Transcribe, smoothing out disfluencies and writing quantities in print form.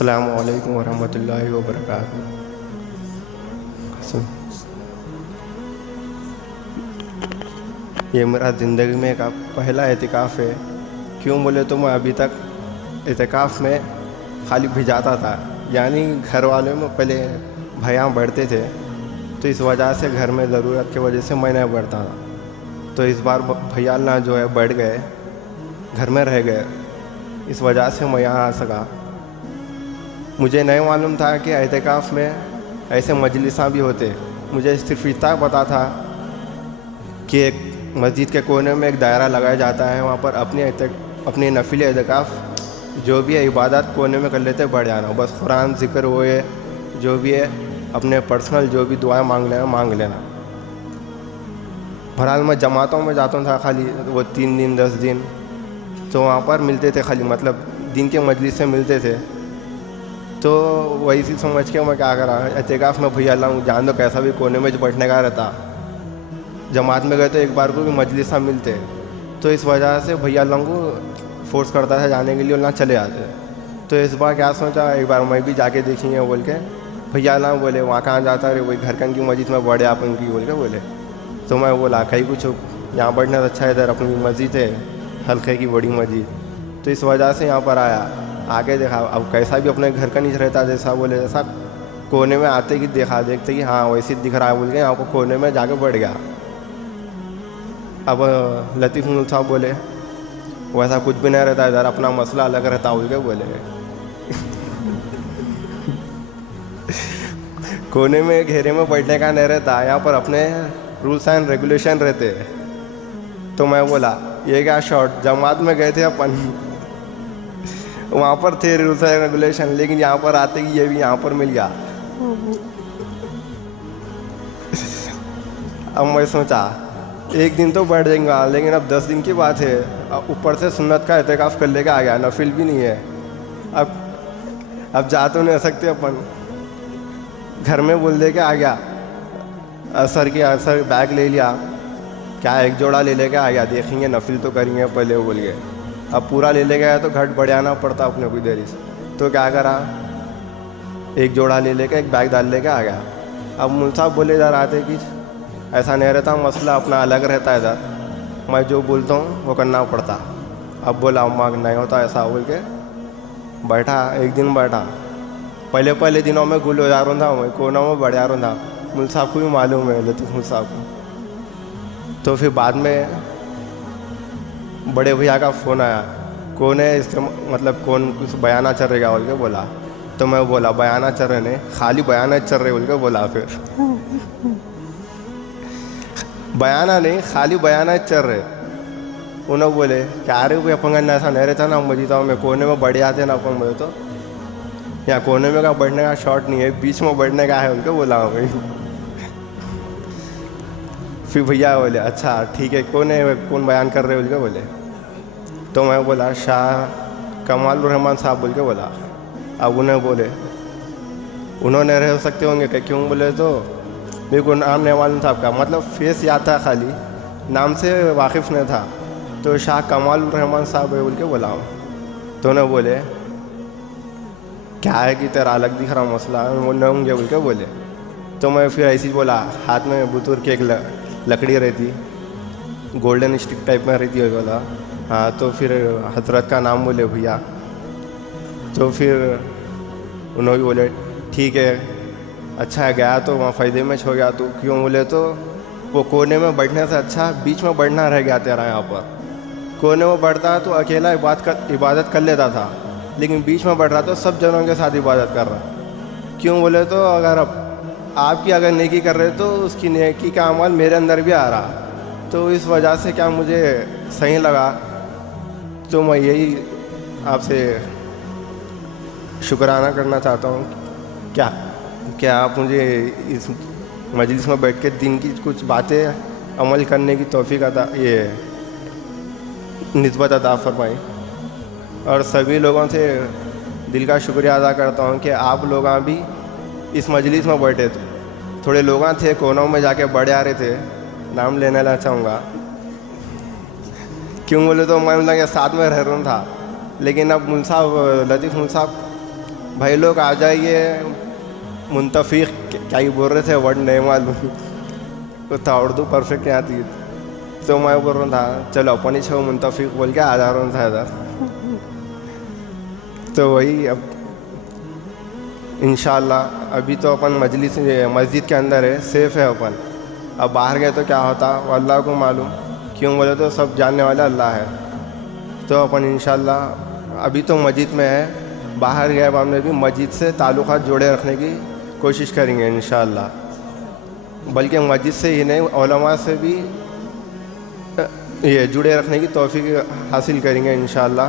अस्सलामु अलैकुम वरहमतुल्लाहि वबरकातुहू। ये मेरा ज़िंदगी में का पहला एतिकाफ़ है। क्यों बोले तो मैं अभी तक एतिकाफ़ में खाली भिजाता था, यानी घर वालों में पहले भैया बढ़ते थे, तो इस वजह से घर में ज़रूरत की वजह से मैं नहीं बढ़ता था। तो इस बार भैया ना जो है बढ़ गए, घर में रह गए, इस वजह से मैं यहाँ आ सका। मुझे नहीं मालूम था कि एतिकाफ़ में ऐसे मजलिसाँ भी होते। मुझे सिर्फ इतना पता था कि एक मस्जिद के कोने में एक दायरा लगाया जाता है, वहाँ पर अपनी नफिल एतिकाफ़ जो भी है इबादत कोने में कर लेते बढ़ जाना, बस कुरान ज़िक्र हुए जो भी है अपने पर्सनल जो भी दुआएं मांग लेना। बहरहाल मैं जमातों में जाता था खाली, वो 3 दिन 10 दिन, तो वहाँ पर मिलते थे खाली, मतलब दिन के मजलिस से मिलते थे। तो वही समझ के मैं क्या करा, एतिकाफ़ में भैया अल्लाह जान दो कैसा भी कोने में बैठने का रहता। जमात में गए तो एक बार को भी मजलिसा मिलते, तो इस वजह से भैया अल्लाह को फोर्स करता था जाने के लिए, और ना चले आते। तो इस बार क्या सोचा, एक बार मैं भी जाके देखेंगे बोल के। भैया अल्लाह बोले वहाँ कहाँ जाता रे, वही घर कन की मस्जिद में बड़े आप उनकी बोल के बोले। तो मैं बोला कहीं कुछ यहाँ बढ़ने से अच्छा इधर अपनी मस्जिद है, हल्के की बड़ी मस्जिद, तो इस वजह से यहाँ पर आया। आगे देखा, अब कैसा भी अपने घर का नहीं रहता, जैसा बोले जैसा कोने में आते कि देखते कि हाँ वैसे दिख रहा है बोल के यहाँ को कोने में जाके बैठ गया। अब लतीफ़ साहब बोले वैसा कुछ भी नहीं रहता इधर, अपना मसला अलग रहता बोल के बोले। कोने में घेरे में बैठने का नहीं रहता, यहाँ पर अपने रूल्स एंड रेगुलेशन रहते। तो मैं बोला ये क्या शॉर्ट, जमात में गए थे अपन, वहाँ पर थे रूल्स एंड रेगुलेशन, लेकिन यहाँ पर आते कि ये भी यहाँ पर मिल गया। अब मैं सोचा एक दिन तो बैठ जाएगा, लेकिन अब 10 दिन की बात है, ऊपर से सुन्नत का एतिकाफ़ कर लेके आ गया, नफिल भी नहीं है। अब जा तो नहीं सकते अपन, घर में बोल दे के आ गया। असर बैग ले लिया, क्या एक जोड़ा ले लेके आ गया, देखेंगे नफिल तो करेंगे पहले बोल के। अब पूरा ले लेके आया तो घट बढ़ाना पड़ता अपने को देरी से, तो क्या करा, एक जोड़ा ले लेके एक बैग डाल लेके आ गया। अब मुल साहब बोले इधर आते कि ऐसा नहीं रहता, मसला अपना अलग रहता है इधर, मैं जो बोलता हूँ वो करना पड़ता। अब बोला अम्मा नहीं होता ऐसा बोल के बैठा। एक दिन बैठा, पहले दिनों में गुल हो जा रहा था, मैं कोना में बढ़ जा रहा था। मुल साहब को भी मालूम है, लतीफ़ मुल साहब को। तो फिर बाद में बड़े भैया का फ़ोन आया, कौन है इसके मतलब कौन कुछ बयाना चल रहेगा बोल के बोला। तो मैं बोला बयाना चल रहे नहीं, खाली बयाना चल रहे बोल के बोला। फिर बयाना नहीं, खाली बयाना चल रहे। उन्होंने बोले क्या रे भाई, अपन ऐसा नहीं रहता ना मजीदा में, कोने में बढ़ जाते ना अपन। बोले तो यहाँ कोने में का बढ़ने का शॉर्ट नहीं है, बीच में बढ़ने का है उनको बोला भाई। फिर भैया बोले अच्छा ठीक है, कौन बयान कर रहे बोल के बोले। तो मैं बोला शाह कमाल रहमान साहब बोल के बोला। अब उन्हें बोले उन्होंने रह सकते होंगे क्या, क्यों बोले तो मेरे को नाम नहीं मालूम था आपका, मतलब फेस याद था खाली, नाम से वाकिफ़ नहीं था। तो शाह कमाल रहमान साहब बोल के बोला। तो उन्हें बोले क्या है कि तेरा अलग दिख रहा मसला, वो न होंगे बोल के बोले। तो मैं फिर ऐसे ही बोला, हाथ में बुतूर की एक लकड़ी रहती, गोल्डन स्टिक टाइप में रहती है बोला। हाँ, तो फिर हजरत का नाम बोले भैया। तो फिर उन्होंने बोले ठीक है अच्छा है, गया तो वहाँ फ़ायदे में हो गया। तो क्यों बोले तो वो कोने में बैठने से अच्छा बीच में बैठना रह गया तेरा। यहाँ पर कोने में बैठता तो अकेला इबादत कर लेता था, लेकिन बीच में बैठ रहा तो सब जनों के साथ इबादत कर रहा। क्यों बोले तो अगर आपकी अगर नेकी कर रहे तो उसकी नेकी का अमल मेरे अंदर भी आ रहा, तो इस वजह से क्या मुझे सही लगा। तो मैं यही आपसे शुक्राना करना चाहता हूँ क्या आप मुझे इस मजलिस में बैठ के दिन की कुछ बातें अमल करने की तौफीक निस्बत अता फरमाई। और सभी लोगों से दिल का शुक्रिया अदा करता हूँ कि आप लोग भी इस मजलिस में बैठे थे। थोड़े लोग थे कोनों में जाके बड़े आ रहे थे, नाम लेने ला चाहूँगा, क्यों बोले तो मैं उन लोग के साथ में रह रहा था। लेकिन अब मुल साहब लतीफ़ मुल साहब भाई लोग आ जाइए, मुंतफिक क्या ही बोल रहे थे, वर्ड नहीं मालूम तो था, उर्दू परफेक्ट नहीं आती। तो मैं बोल रहा था चलो अपन ही छो मुंतफिक बोल के आ जा रहा था इधर। तो वही अब इंशाल्लाह अभी तो अपन मस्जिद के अंदर है, सेफ़ है अपन। अब बाहर गए तो क्या होता वो अल्लाह को मालूम, क्यों बोले तो सब जानने वाला अल्लाह है। तो अपन इंशाल्लाह अभी तो मस्जिद में है, बाहर गए हमने भी मस्जिद से ताल्लुक़ात जोड़े रखने की कोशिश करेंगे इंशाल्लाह। बल्कि मस्जिद से ही नहीं, उलमा से भी ये जुड़े रखने की तौफीक हासिल करेंगे इंशाल्लाह।